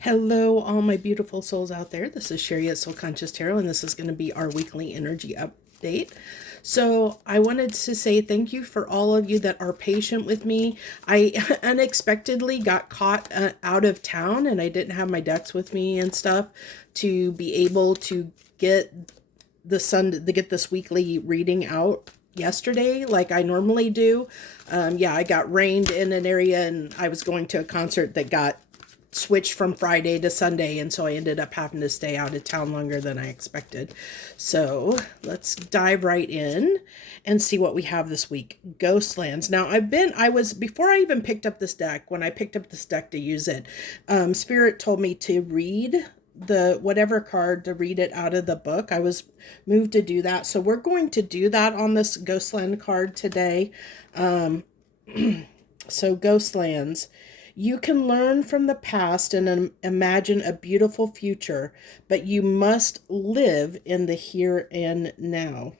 Hello, all my beautiful souls out there. This is Sherry at Soul Conscious Tarot, and this is going to be our weekly energy update. So, I wanted to say thank you for all of you that are patient with me. I unexpectedly got caught out of town, and I didn't have my decks with me and stuff to be able to get get this weekly reading out yesterday like I normally do. Yeah, I got rained in an area, and I was going to a concert that got switched from Friday to Sunday, and so I ended up having to stay out of town longer than I expected. So let's dive right in and see what we have this week. Ghostlands. Now before I even picked up this deck, when I picked up this deck to use it, Spirit told me to read the whatever card, to read it out of the book. I was moved to do that. So we're going to do that on this Ghostland card today. So Ghostlands. You can learn from the past and imagine a beautiful future, but you must live in the here and now.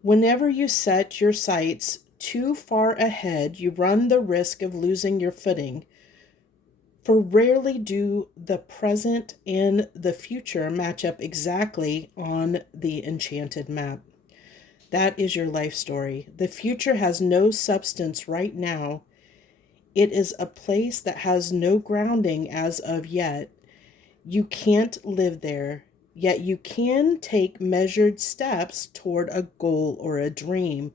Whenever you set your sights too far ahead, you run the risk of losing your footing. For rarely do the present and the future match up exactly on the enchanted map. That is your life story. The future has no substance right now. It is a place that has no grounding as of yet. You can't live there, yet you can take measured steps toward a goal or a dream.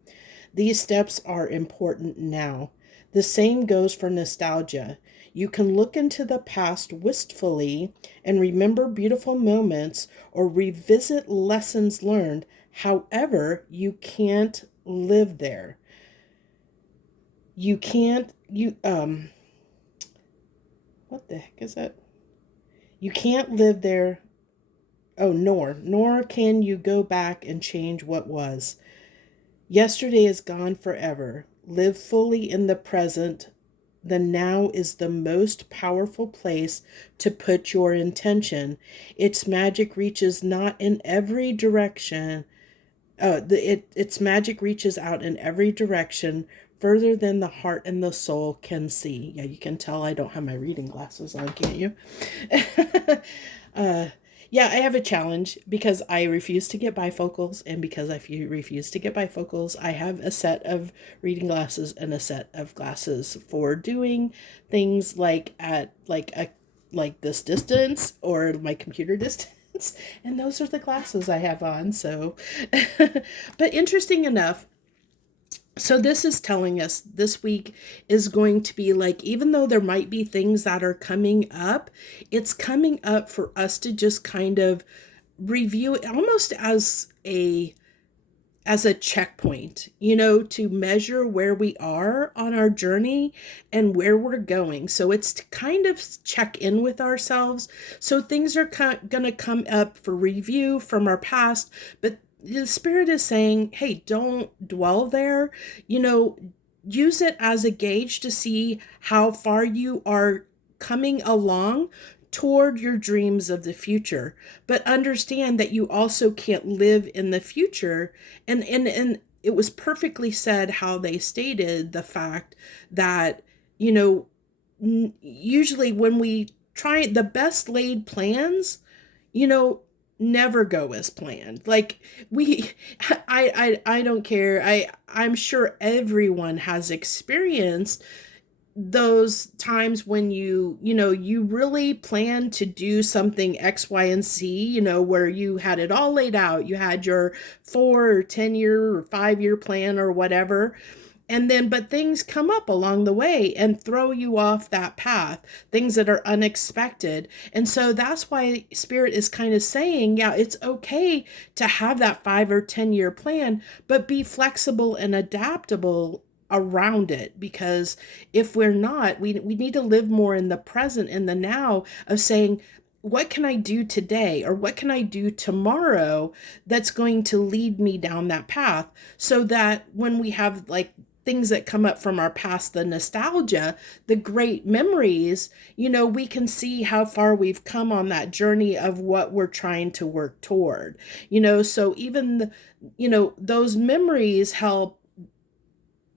These steps are important now. The same goes for nostalgia. You can look into the past wistfully and remember beautiful moments or revisit lessons learned. However, you can't live there. You can't, what the heck is that? You can't live there. Oh, nor can you go back and change what was. Yesterday is gone forever. Live fully in the present. The now is the most powerful place to put your intention. Its magic reaches not in every direction. Its magic reaches out in every direction, further than the heart and the soul can see. Yeah, you can tell I don't have my reading glasses on, can't you? uh, yeah, I have a challenge because I refuse to get bifocals, and because I refuse to get bifocals, I have a set of reading glasses and a set of glasses for doing things like at like this distance or my computer distance. And those are the glasses I have on. So, but interesting enough, so this is telling us this week is going to be like, even though there might be things that are coming up, it's coming up for us to just kind of review it almost as a checkpoint, to measure where we are on our journey and where we're going. So it's to kind of check in with ourselves. So things are going to come up for review from our past, but the Spirit is saying, hey, don't dwell there. Use it as a gauge to see how far you are coming along toward your dreams of the future, but understand that you also can't live in the future. And it was perfectly said how they stated the fact that, usually when we try the best laid plans, you know, never go as planned. Like we I don't care. I'm sure everyone has experienced those times when you really plan to do something X, Y, and Z, where you had it all laid out. You had your 4 or 10 year or 5 year plan or whatever. And then, but things come up along the way and throw you off that path, things that are unexpected. And so that's why Spirit is kind of saying, yeah, it's okay to have that 5 or 10 year plan, but be flexible and adaptable around it. Because if we're not, we need to live more in the present, in the now, of saying, what can I do today, or what can I do tomorrow that's going to lead me down that path, so that when we have like things that come up from our past, the nostalgia, the great memories, we can see how far we've come on that journey of what we're trying to work toward. So even those memories help,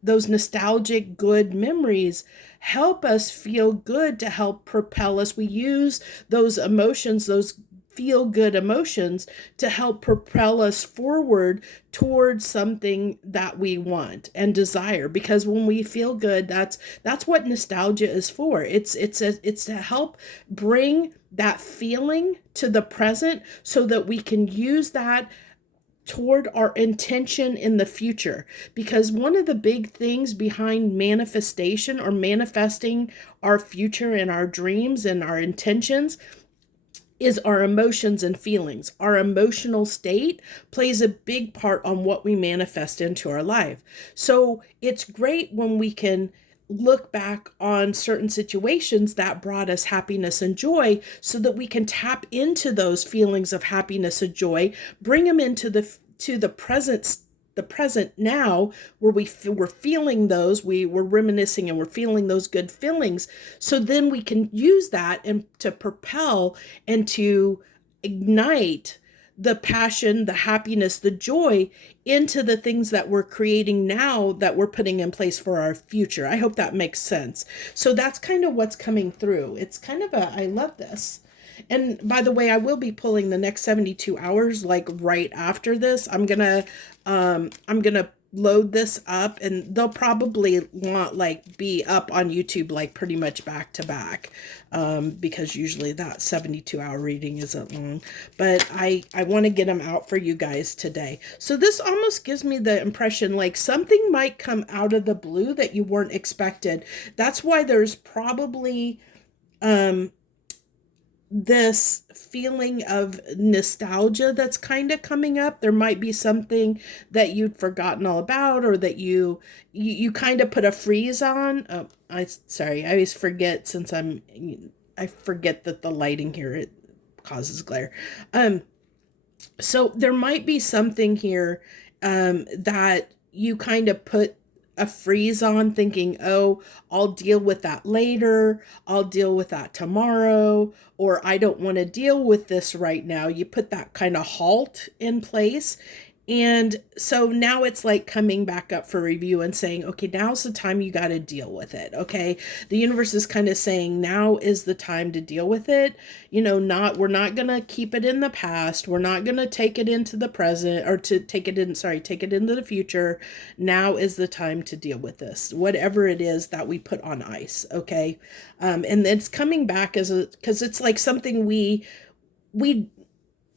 those nostalgic good memories help us feel good, to help propel us. We use those emotions, those feel good emotions, to help propel us forward towards something that we want and desire. Because when we feel good, that's what nostalgia is for. It's to help bring that feeling to the present so that we can use that toward our intention in the future. Because one of the big things behind manifestation, or manifesting our future and our dreams and our intentions, is our emotions and feelings. Our emotional state plays a big part on what we manifest into our life. So it's great when we can look back on certain situations that brought us happiness and joy, so that we can tap into those feelings of happiness and joy, bring them into the present now, where we're feeling those, we're reminiscing and we're feeling those good feelings. So then we can use that and to propel and to ignite the passion, the happiness, the joy into the things that we're creating now, that we're putting in place for our future. I hope that makes sense. So that's kind of what's coming through. It's kind of I love this. And by the way, I will be pulling the next 72 hours, like right after this. I'm gonna load this up, and they'll probably want like be up on YouTube like pretty much back to back, because usually that 72-hour reading isn't long. But I want to get them out for you guys today. So this almost gives me the impression like something might come out of the blue that you weren't expected. That's why there's probably this feeling of nostalgia that's kind of coming up. There might be something that you'd forgotten all about, or that you kind of put a freeze on. Oh, sorry, I always forget, since I forget that the lighting here, it causes glare. So there might be something here that you kind of put a freeze on, thinking, oh, I'll deal with that later, I'll deal with that tomorrow, or I don't want to deal with this right now. You put that kind of halt in place. And so now it's like coming back up for review and saying, okay, now's the time you got to deal with it. Okay. The universe is kind of saying now is the time to deal with it. We're not going to keep it in the past. We're not going to take it into the present, or take it into the future. Now is the time to deal with this, whatever it is that we put on ice. Okay. And it's coming back because it's like something we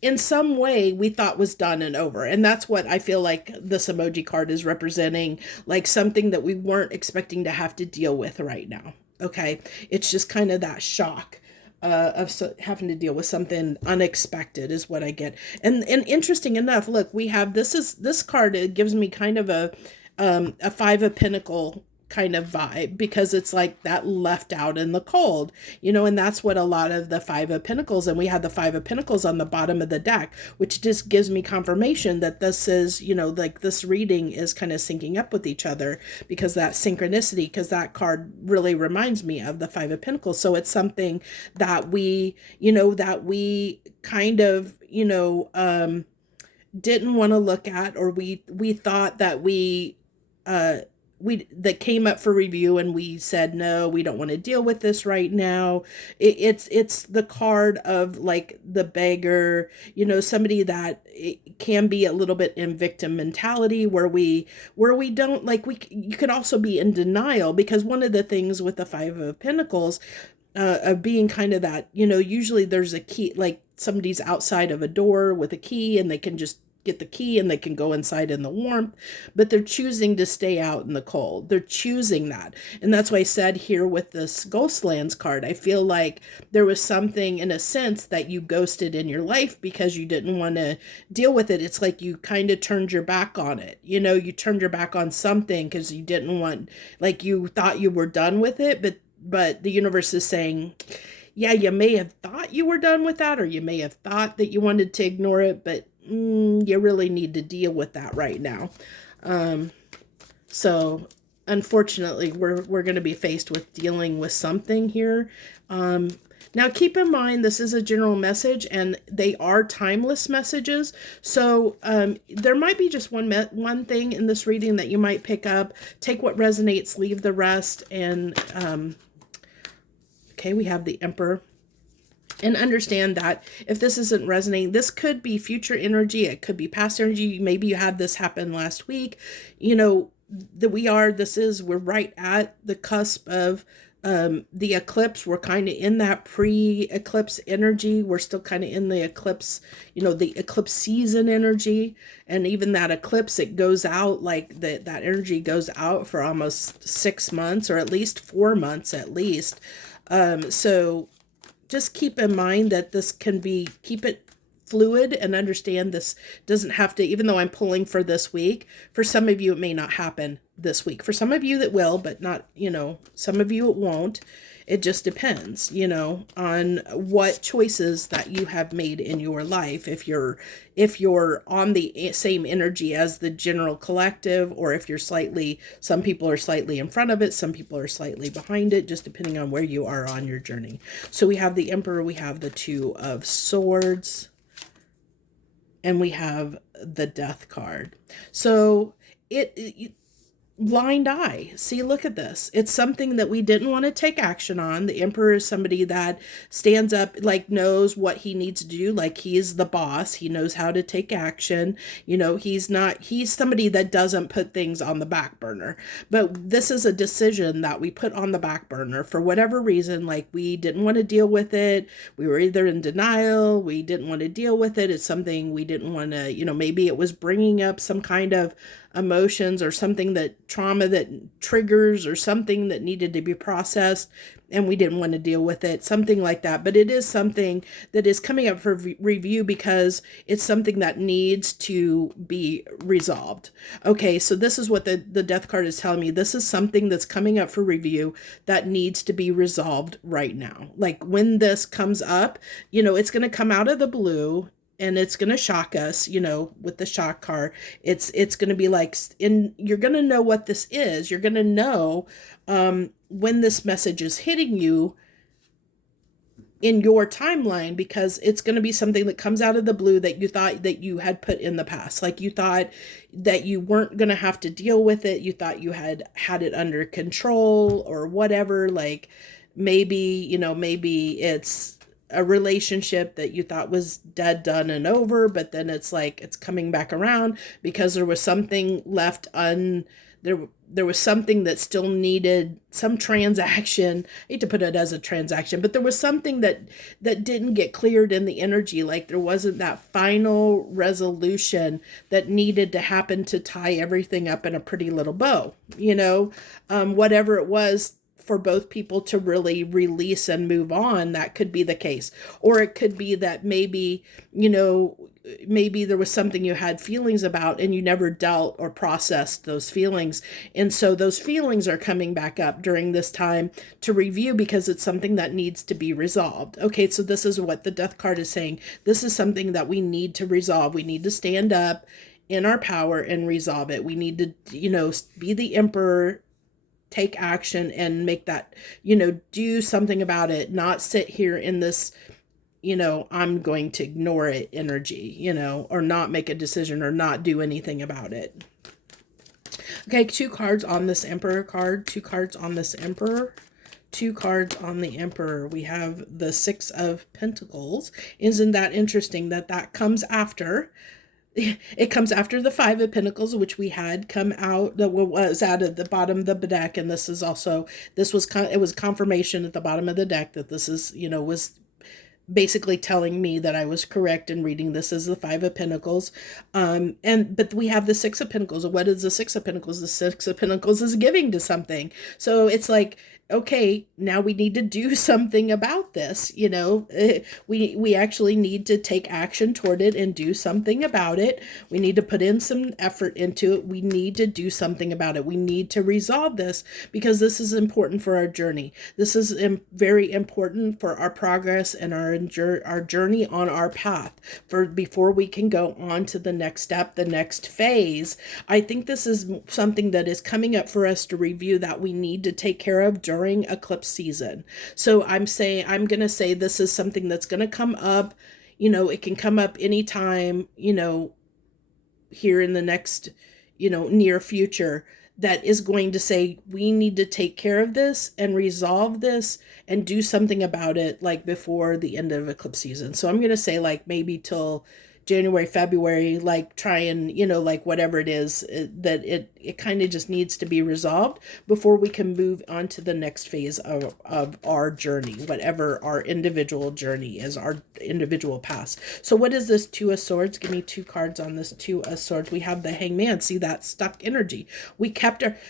in some way we thought was done and over. And that's what I feel like this emoji card is representing, like something that we weren't expecting to have to deal with right now. Okay. It's just kind of that shock of having to deal with something unexpected is what I get. And interesting enough, look, we have, this card, it gives me kind of a Five of Pentacle kind of vibe, because it's like that left out in the cold, and that's what a lot of the Five of Pentacles, and we had the Five of Pentacles on the bottom of the deck, which just gives me confirmation that this is, like this reading is kind of syncing up with each other, because that synchronicity, because that card really reminds me of the Five of Pentacles. So it's something that we kind of, didn't want to look at, or we thought that that came up for review, and we said, no, we don't want to deal with this right now. It's the card of like the beggar, somebody that can be a little bit in victim mentality, where we don't like, you could also be in denial, because one of the things with the Five of Pentacles, of being kind of that, usually there's a key, like somebody's outside of a door with a key, and they can just get the key and they can go inside in the warmth, but they're choosing to stay out in the cold. They're choosing that. And that's why I said here with this Ghostlands card, I feel like there was something in a sense that you ghosted in your life because you didn't want to deal with it. It's like you kind of turned your back on it. You turned your back on something because you didn't want, like you thought you were done with it, but the universe is saying, yeah, you may have thought you were done with that, or you may have thought that you wanted to ignore it, but you really need to deal with that right now. So unfortunately, we're going to be faced with dealing with something here. Now, keep in mind, this is a general message, and they are timeless messages. So there might be just one thing in this reading that you might pick up. Take what resonates, leave the rest, and Okay, we have the Emperor. And understand that if this isn't resonating, this could be future energy, it could be past energy. Maybe you had this happen last week. You know, we're right at the cusp of the eclipse. We're kind of in that pre-eclipse energy. We're still kind of in the eclipse, the eclipse season energy. And even that eclipse, it goes out like that energy goes out for almost 6 months, or at least 4 months at least. So just keep in mind that keep it fluid, and understand this doesn't have to, even though I'm pulling for this week, for some of you, it may not happen this week. For some of you that will, but not, some of you it won't. It just depends, on what choices that you have made in your life. If you're on the same energy as the general collective, or if some people are slightly in front of it, some people are slightly behind it, just depending on where you are on your journey. So we have the Emperor, we have the Two of Swords, and we have the Death card. So it blind eye. See, look at this. It's something that we didn't want to take action on. The Emperor is somebody that stands up, like knows what he needs to do. Like he's the boss. He knows how to take action. He's somebody that doesn't put things on the back burner. But this is a decision that we put on the back burner for whatever reason. Like we didn't want to deal with it. We were either in denial. We didn't want to deal with it. It's something we didn't want to, maybe it was bringing up some kind of emotions or something, that trauma that triggers, or something that needed to be processed, and we didn't want to deal with it, something like that. But it is something that is coming up for review, because it's something that needs to be resolved. Okay, so this is what the Death card is telling me. This is something that's coming up for review that needs to be resolved right now. Like when this comes up, it's going to come out of the blue, and it's going to shock us, with the shock card. It's going to be like, you're going to know what this is. You're going to know when this message is hitting you in your timeline, because it's going to be something that comes out of the blue that you thought that you had put in the past. Like you thought that you weren't going to have to deal with it. You thought you had it under control or whatever. Like maybe it's a relationship that you thought was dead, done, and over, but then it's like it's coming back around because there was something left there was something that still needed some transaction. I hate to put it as a transaction, but there was something that didn't get cleared in the energy. Like there wasn't that final resolution that needed to happen to tie everything up in a pretty little bow, whatever it was, for both people to really release and move on. That could be the case. Or it could be that maybe there was something you had feelings about and you never dealt or processed those feelings. And so those feelings are coming back up during this time to review, because it's something that needs to be resolved. Okay, so this is what the Death card is saying. This is something that we need to resolve. We need to stand up in our power and resolve it. We need to, be the Emperor, take action and make that, do something about it, not sit here in this, I'm going to ignore it energy, or not make a decision or not do anything about it. Okay, 2 cards on this Emperor card, 2 cards on this Emperor. 2 cards on the Emperor. We have the 6 of Pentacles. Isn't that interesting that comes after? It comes after the 5 of Pentacles, which we had come out, that was out of the bottom of the deck. And this is also, it was confirmation at the bottom of the deck that this is, was basically telling me that I was correct in reading this as the 5 of Pentacles. But we have the 6 of Pentacles. What is the 6 of Pentacles? The 6 of Pentacles is giving to something. So it's like, okay, now we need to do something about this. We actually need to take action toward it and do something about it. We need to put in some effort into it. We need to do something about it. We need to resolve this, because this is important for our journey. This is very important for our progress and our journey on our path, before we can go on to the next step, the next phase. I think this is something that is coming up for us to review, that we need to take care of during eclipse season. So I'm going to say this is something that's going to come up. It can come up anytime, here in the next, near future, that is going to say, we need to take care of this and resolve this and do something about it, like before the end of eclipse season. So I'm going to say like maybe till January, February, like try and, like whatever it is, that it kind of just needs to be resolved before we can move on to the next phase of our journey, whatever our individual journey is, our individual past. So what is this Two of Swords? Give me two cards on this Two of Swords. We have the Hangman. See that stuck energy.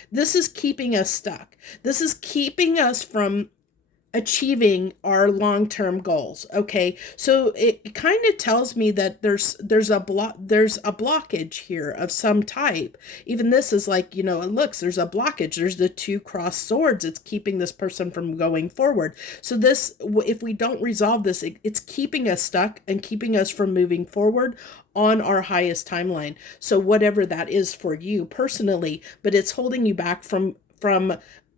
This is keeping us stuck. This is keeping us from achieving our long-term goals. Okay, so it kind of tells me that there's a blockage here of some type. Even this is like, it looks, there's a blockage. There's the two crossed swords. It's keeping this person from going forward. So this, if we don't resolve this, it's keeping us stuck and keeping us from moving forward on our highest timeline. So whatever that is for you personally, but it's holding you back from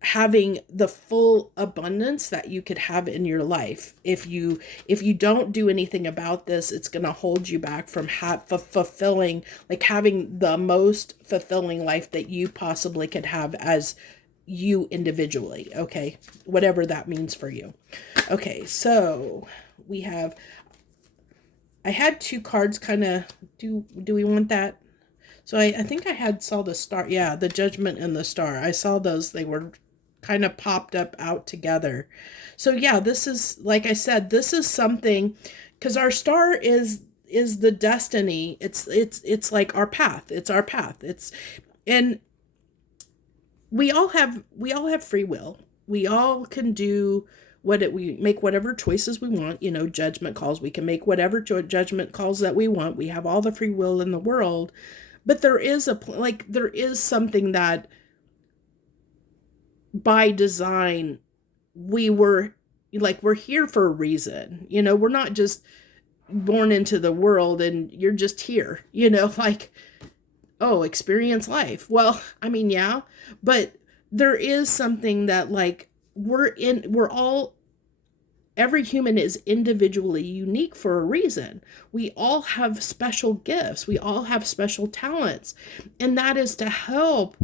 having the full abundance that you could have in your life. If you don't do anything about this, it's going to hold you back from fulfilling, like having the most fulfilling life that you possibly could have as you individually. Okay, whatever that means for you. Okay, so I had two cards kind of, do we want that? So I think I saw the star. Yeah, the Judgment and the Star. I saw those. They were kind of popped up out together. So yeah, this is, like I said, this is something, because our star is the destiny. It's like our path. It's our path. And we all have free will. We all can do we make whatever choices we want, judgment calls. We can make whatever judgment calls that we want. We have all the free will in the world. But there is something that by design, we're here for a reason. We're not just born into the world and you're just here, like, oh, experience life. Well, I mean, yeah, but there is something that, like, every human is individually unique for a reason. We all have special gifts. We all have special talents. And that is to help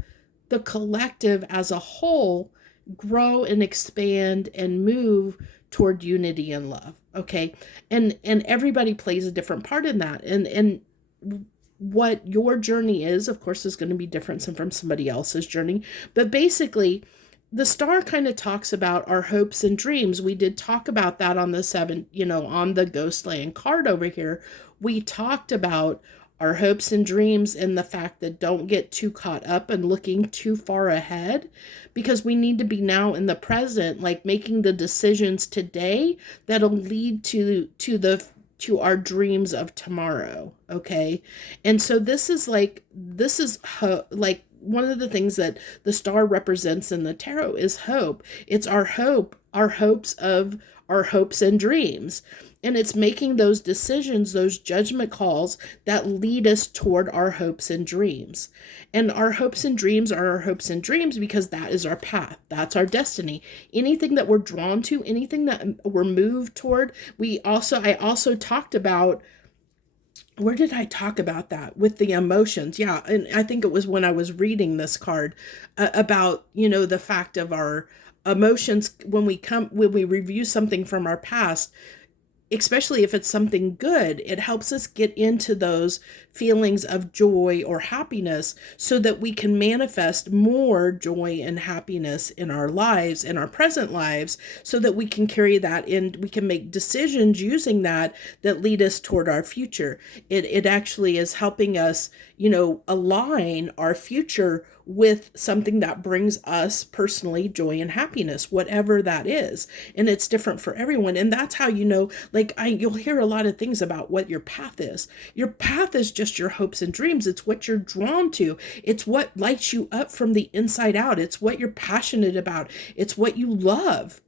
the collective as a whole grow and expand and move toward unity and love. Okay. And everybody plays a different part in that. And what your journey is, of course, is going to be different from somebody else's journey. But basically, the star kind of talks about our hopes and dreams. We did talk about that on the on the Ghostland card over here. We talked about our hopes and dreams and the fact that don't get too caught up and looking too far ahead, because we need to be now in the present, like making the decisions today that'll lead to our dreams of tomorrow. Okay. And so this is like one of the things that the star represents in the tarot is hope. It's our hopes and dreams. And it's making those decisions, those judgment calls that lead us toward our hopes and dreams. And our hopes and dreams are our hopes and dreams because that is our path. That's our destiny. Anything that we're drawn to, anything that we're moved toward. I also talked about, where did I talk about that? With the emotions. Yeah. And I think it was when I was reading this card about, the fact of our emotions when we review something from our past, especially if it's something good, it helps us get into those feelings of joy or happiness so that we can manifest more joy and happiness in our lives, in our present lives, so that we can carry that in. We can make decisions using that lead us toward our future. It actually is helping us, align our future with something that brings us personally joy and happiness, whatever that is. And it's different for everyone. And that's how, you'll hear a lot of things about what your path is. Your path is just your hopes and dreams. It's what you're drawn to. It's what lights you up from the inside out. It's what you're passionate about. It's what you love.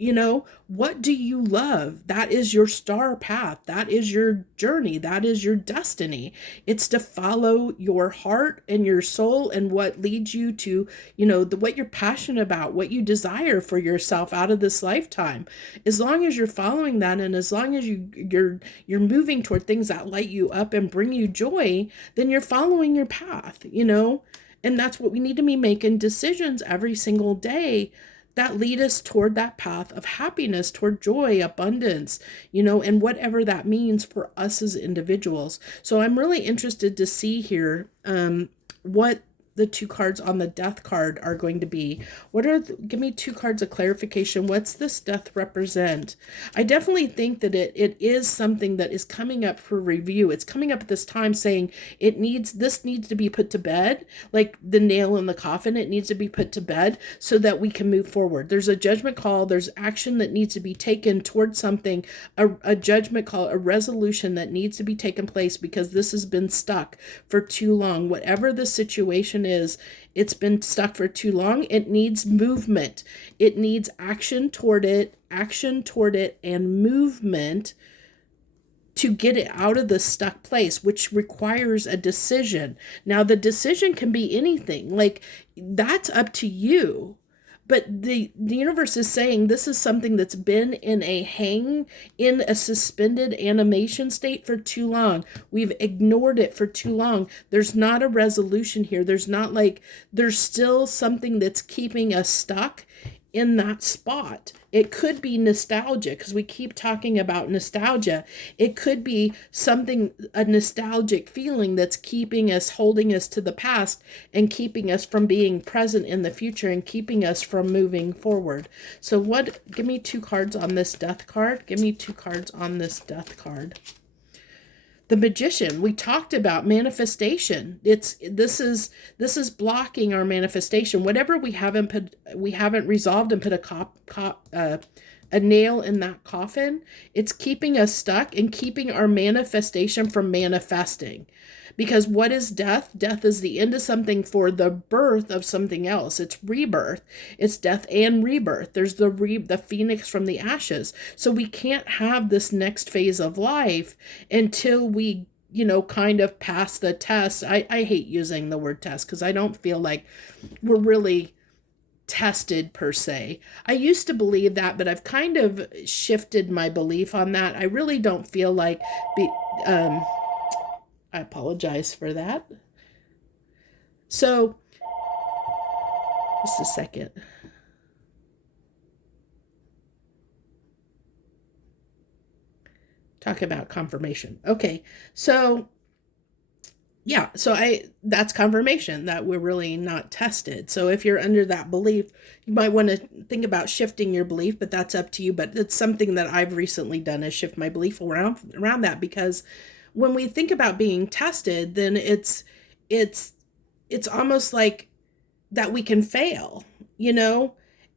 What do you love? That is your star path. That is your journey. That is your destiny. It's to follow your heart and your soul and what leads you to, what you're passionate about, what you desire for yourself out of this lifetime. As long as you're following that, and as long as you're moving toward things that light you up and bring you joy, then you're following your path, And that's what we need to be making decisions every single day that lead us toward that path of happiness, toward joy, abundance, and whatever that means for us as individuals. So I'm really interested to see here what the two cards on the death card are going to be. Give me two cards of clarification. What's this death represent? I definitely think that it is something that is coming up for review. It's coming up at this time saying this needs to be put to bed, like the nail in the coffin. It needs to be put to bed so that we can move forward. There's a judgment call. There's action that needs to be taken towards something, a judgment call, a resolution that needs to be taken place because this has been stuck for too long. Whatever the situation is, it's been stuck for too long. It needs movement. It needs action toward it, and movement to get it out of the stuck place, which requires a decision. Now, the decision can be anything. Like, that's up to you. But the universe is saying this is something that's been in a suspended animation state for too long. We've ignored it for too long. There's not a resolution here. There's still something that's keeping us stuck in that spot. It could be nostalgia, because we keep talking about nostalgia. It could be a nostalgic feeling that's holding us to the past and keeping us from being present in the future and keeping us from moving forward. So give me two cards on this death card. Give me two cards on this death card. The Magician, we talked about manifestation. This is blocking our manifestation. Whatever we haven't resolved and put a nail in that coffin, it's keeping us stuck and keeping our manifestation from manifesting. Because what is death? Death is the end of something for the birth of something else. It's rebirth. It's death and rebirth. There's the phoenix from the ashes. So we can't have this next phase of life until we, kind of pass the test. I hate using the word test because I don't feel like we're really tested per se. I used to believe that, but I've kind of shifted my belief on that. I really don't feel like I apologize for that. So, just a second. Talk about confirmation. Okay, so yeah, that's confirmation that we're really not tested. So if you're under that belief, you might want to think about shifting your belief, but that's up to you. But it's something that I've recently done, is shift my belief around that, because when we think about being tested, then it's almost like that we can fail,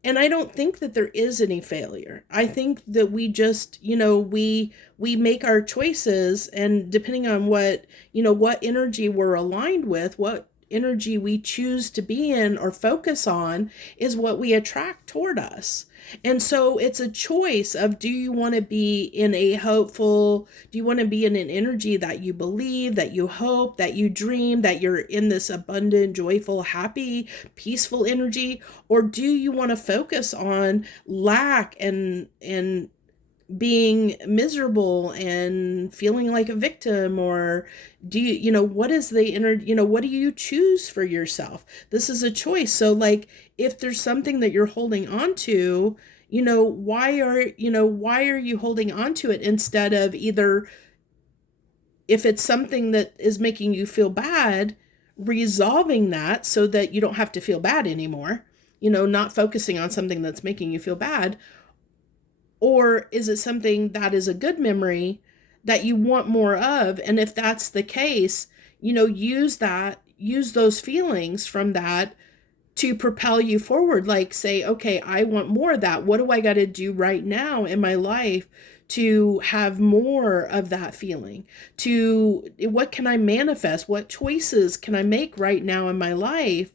and I don't think that there is any failure. I think that we just, we make our choices, and depending on what energy we're aligned with, what energy we choose to be in or focus on is what we attract toward us. And so it's a choice of, do you want to be in an energy that you believe, that you hope, that you dream, that you're in this abundant, joyful, happy, peaceful energy? Or do you want to focus on lack and being miserable and feeling like a victim? Or do what is the inner, what do you choose for yourself? This is a choice. So like, if there's something that you're holding on to, why are you holding on to it, instead of either, if it's something that is making you feel bad, resolving that so that you don't have to feel bad anymore, not focusing on something that's making you feel bad? Or is it something that is a good memory that you want more of? And if that's the case, use those feelings from that to propel you forward. Like, say, okay, I want more of that. What do I got to do right now in my life to have more of that feeling? What can I manifest? What choices can I make right now in my life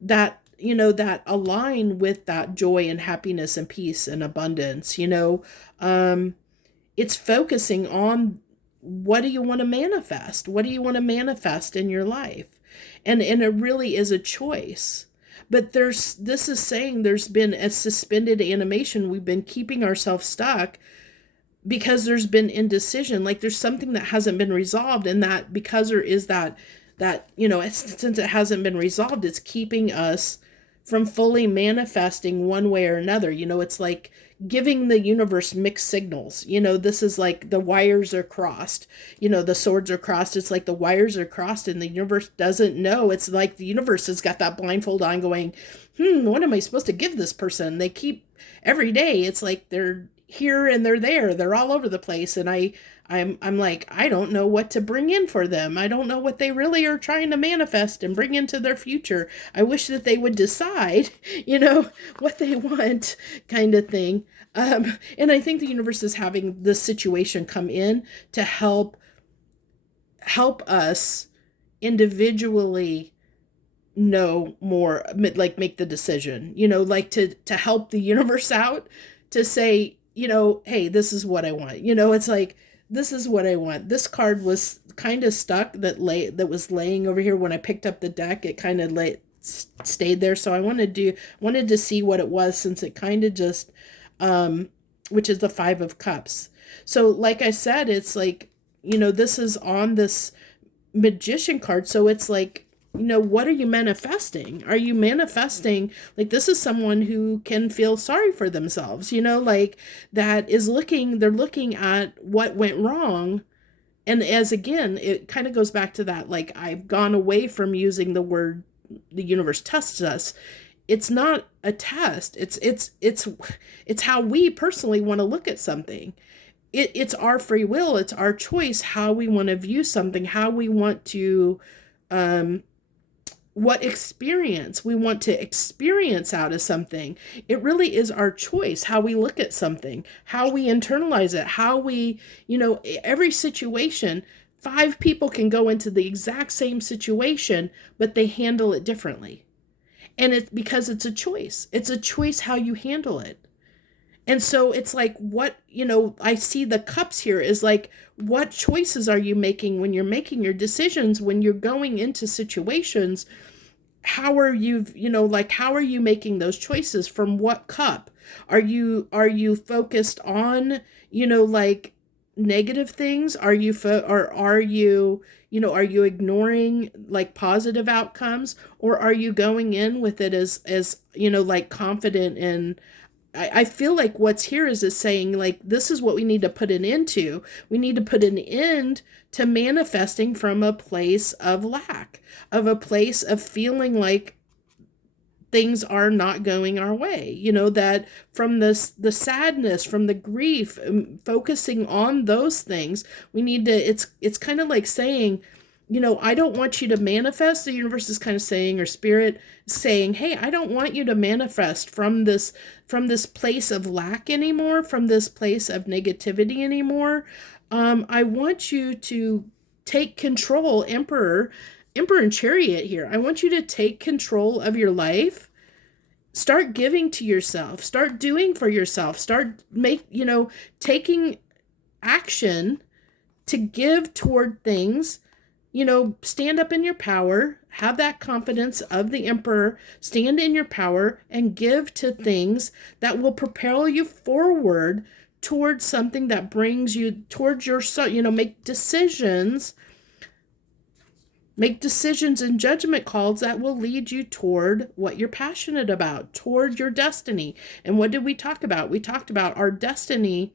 that that align with that joy and happiness and peace and abundance? It's focusing on, what do you want to manifest? What do you want to manifest in your life? And it really is a choice. But this is saying there's been a suspended animation. We've been keeping ourselves stuck because there's been indecision. Like, there's something that hasn't been resolved, and that because there is that that, since it hasn't been resolved, it's keeping us from fully manifesting one way or another. It's like giving the universe mixed signals. This is like the wires are crossed, the swords are crossed. It's like the wires are crossed and the universe doesn't know. It's like the universe has got that blindfold on going, what am I supposed to give this person? They keep every day. It's like they're here and they're there. They're all over the place. And I'm like, I don't know what to bring in for them. I don't know what they really are trying to manifest and bring into their future. I wish that they would decide, what they want, kind of thing. And I think the universe is having this situation come in to help us individually know more, like make the decision, like to help the universe out, to say, hey, this is what I want. It's like, this is what I want. This card was kind of stuck, that was laying over here when I picked up the deck. It kind of stayed there. So I wanted to see what it was, since it kind of just, which is the 5 of Cups. So like I said, it's like, this is on this Magician card. So it's like, what are you manifesting? Are you manifesting, like, this is someone who can feel sorry for themselves, like, they're looking at what went wrong. And as again, it kind of goes back to that, like, I've gone away from using the word the universe tests us. It's not a test. It's how we personally want to look at something. It's our free will. It's our choice how we want to view something, how we want to, what experience we want to experience out of something. It really is our choice how we look at something, how we internalize it, how we, every situation, 5 people can go into the exact same situation, but they handle it differently. And it's because it's a choice. It's a choice how you handle it. And so it's like, what, I see the cups here is like, what choices are you making when you're making your decisions, when you're going into situations? How are you, how are you making those choices? From what cup? Are you focused on, like negative things? Are you, or are you, are you ignoring like positive outcomes? Or are you going in with it as, like confident and, I feel like what's here is saying, like, this is what we need to put an end to. We need to put an end to manifesting from a place of lack, of a place of feeling like things are not going our way. That from the sadness, from the grief, focusing on those things, we need to, it's kind of like saying, I don't want you to manifest. The universe is kind of saying, or spirit saying, hey, I don't want you to manifest from this place of lack anymore, from this place of negativity anymore. I want you to take control, Emperor and Chariot here. I want you to take control of your life. Start giving to yourself. Start doing for yourself. Start taking action to give toward things. Stand up in your power, have that confidence of the Emperor, stand in your power and give to things that will propel you forward towards something that brings you towards your soul. Make decisions and judgment calls that will lead you toward what you're passionate about, toward your destiny. And what did we talk about? We talked about our destiny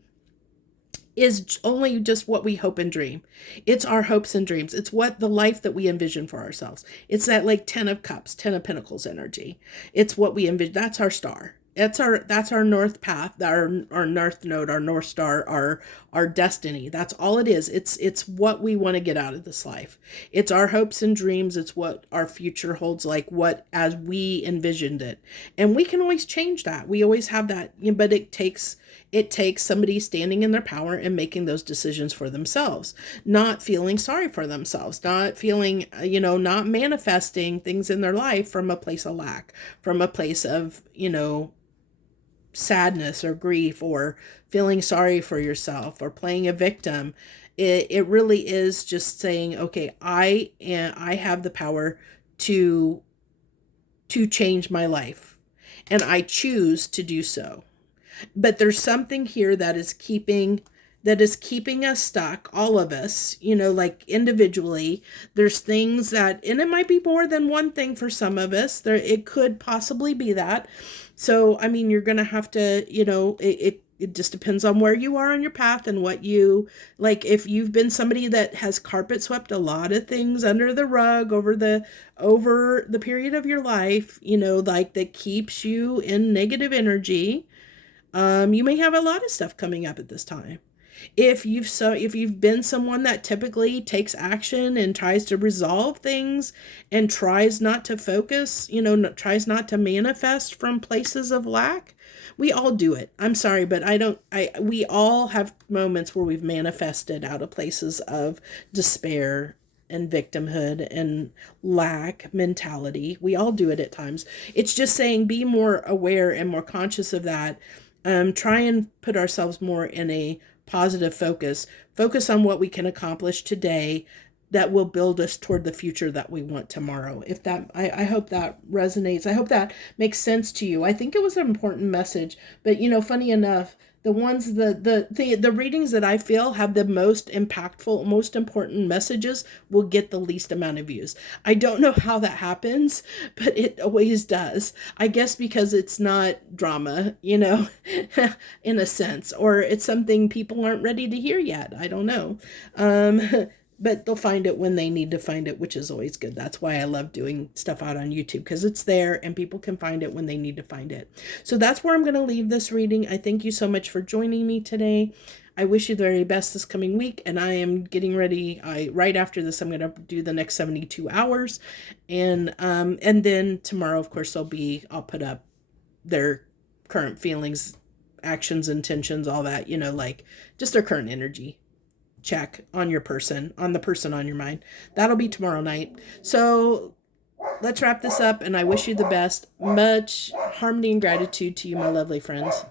is only just what we hope and dream. It's our hopes and dreams. It's what the life that we envision for ourselves. It's that like 10 of Cups, 10 of Pentacles energy. It's what we envision. That's our star. That's our north path, our north node, our north star, our destiny. That's all it is. It's what we want to get out of this life. It's our hopes and dreams. It's what our future holds, like what as we envisioned it. And we can always change that. We always have that, but it takes somebody standing in their power and making those decisions for themselves, not feeling sorry for themselves, not feeling, not manifesting things in their life from a place of lack, from a place of, sadness or grief, or feeling sorry for yourself, or playing a victim. It really is just saying, okay, I have the power to change my life, and I choose to do so. But there's something here that is keeping that is keeping us stuck, all of us, like individually. There's things that, and it might be more than one thing for some of us. It could possibly be that. So, I mean, you're going to have to, it just depends on where you are on your path and what you like. If you've been somebody that has carpet swept a lot of things under the rug over the period of your life, like that keeps you in negative energy, you may have a lot of stuff coming up at this time. If you've been someone that typically takes action and tries to resolve things and tries not to focus, tries not to manifest from places of lack, we all do it. I'm sorry, but I don't I we all have moments where we've manifested out of places of despair and victimhood and lack mentality. We all do it at times. It's just saying be more aware and more conscious of that. Try and put ourselves more in a positive focus on what we can accomplish today that will build us toward the future that we want tomorrow. If that I hope that resonates. I hope that makes sense to you. I think it was an important message, but funny enough, the ones the readings that I feel have the most impactful, most important messages will get the least amount of views. I don't know how that happens, but it always does. I guess because it's not drama, in a sense, or it's something people aren't ready to hear yet. I don't know. But they'll find it when they need to find it, which is always good. That's why I love doing stuff out on YouTube, because it's there and people can find it when they need to find it. So that's where I'm going to leave this reading. I thank you so much for joining me today. I wish you the very best this coming week, and I am getting ready. Right after this, I'm going to do the next 72 hours, and then tomorrow, of course, I'll put up their current feelings, actions, intentions, all that, like just their current energy check on the person on your mind. That'll be tomorrow night. So let's wrap this up, and I wish you the best. Much harmony and gratitude to you, my lovely friends.